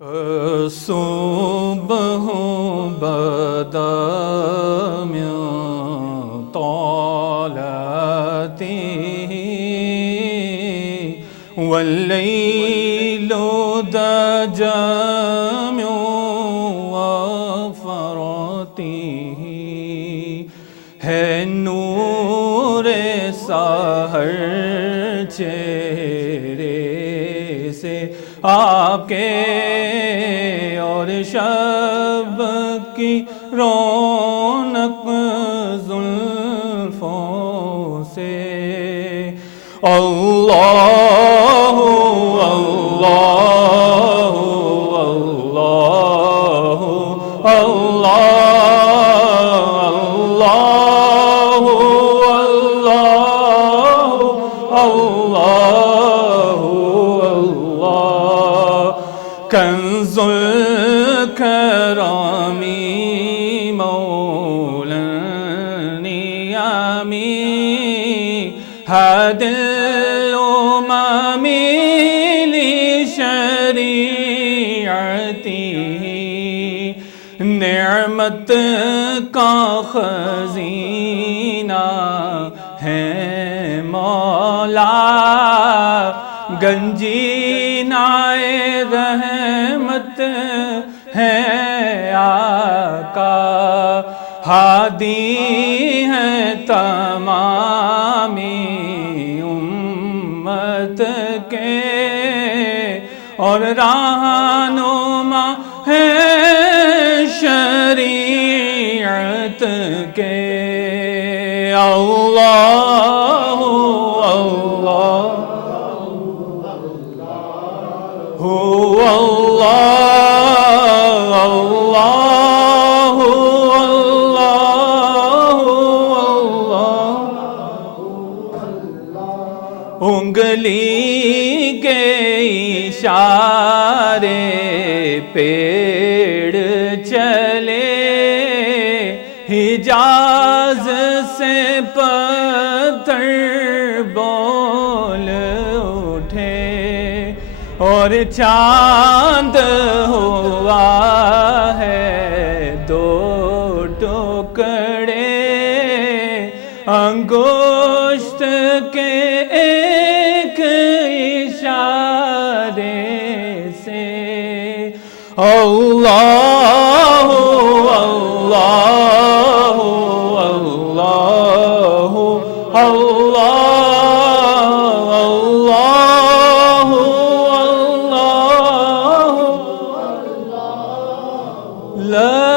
الصبح بدا من طلعته والليل دجى من وفرته ہے نور سحر چہرے سے آپ کے اور شب کی رونق زلفوں سے اللہ اللہ اللہ اللہ اللہ کنز الکرام مولا النعم هادي الأمم لشریعته نعمت کا خزینہ ہے مولا گنجینائے رحمت ہے آقا ہادی ہے تمامی امت کے اور رہنما ہے شریعت کے اللہ اللہ هو اللہ اللہ اللہ انگلی کے اشارے پیڑ چلے حجاز سے پتھر بول اٹھے اور چاند ہوا ہے دو ٹکڑے انگشت کے ایک اشارے سے اللہ اللہ اللہ اللہ اللہ لا